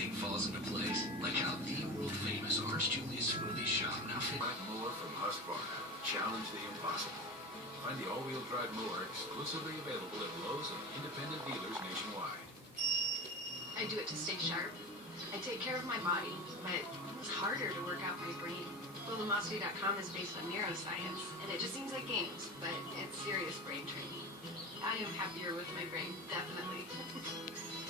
everything falls into place. Like how the world-famous Orange Julius smoothie shop now fit. Mower from Husqvarna. Challenge the impossible. Find the all-wheel drive mower exclusively available at Lowe's and independent dealers nationwide. I do it to stay sharp. I take care of my body, but it's harder to work out my brain. Lumosity.com is based on neuroscience, and it just seems like games, but it's serious brain training. I am happier with my brain, definitely.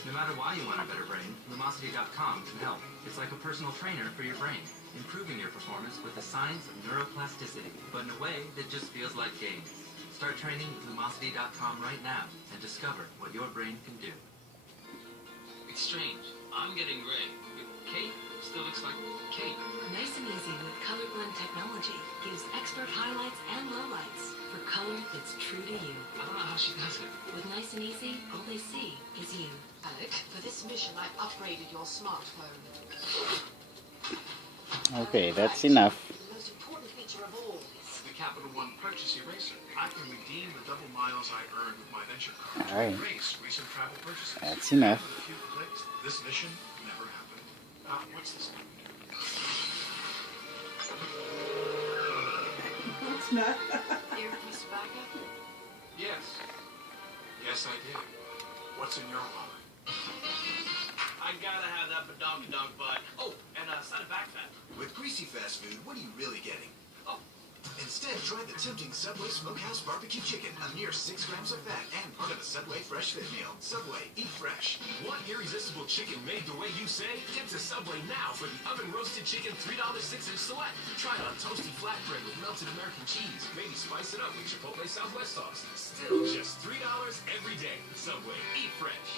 No matter why you want a better brain, Lumosity.com can help. It's like a personal trainer for your brain, improving your performance with the science of neuroplasticity, but in a way that just feels like games. Start training with Lumosity.com right now and discover what your brain can do. It's strange. I'm getting gray. Kate still looks like Kate. Nice and Easy with Color Blend technology gives expert highlights and lowlights for color that's true to you. I don't know how she does it. With Nice and Easy, all they see is you. Alec, for this mission, I've upgraded your smartphone. Okay, that's enough. The most important feature of all is The Capital One Purchase Eraser. I can redeem the double miles I earned with my venture card to Alright. erase recent travel purchases. That's enough. With a few clicks, this mission never happened. What's this going to do? It's not. here, Mr. Barker. Yes. Yes, I did. What's in your wallet? I gotta have that badonkadonk bud. Oh, and a side of back fat. With greasy fast food, what are you really getting? Oh. Instead, try the tempting Subway Smokehouse Barbecue Chicken, a mere 6 grams of fat and part of the Subway Fresh Fit Meal. Subway, eat fresh. Want irresistible chicken made the way you say? Get to Subway now for the oven-roasted chicken $3 6-inch select. Try it on toasty flatbread with melted American cheese. Maybe spice it up with Chipotle Southwest sauce. Still just $3 every day. Subway, eat fresh.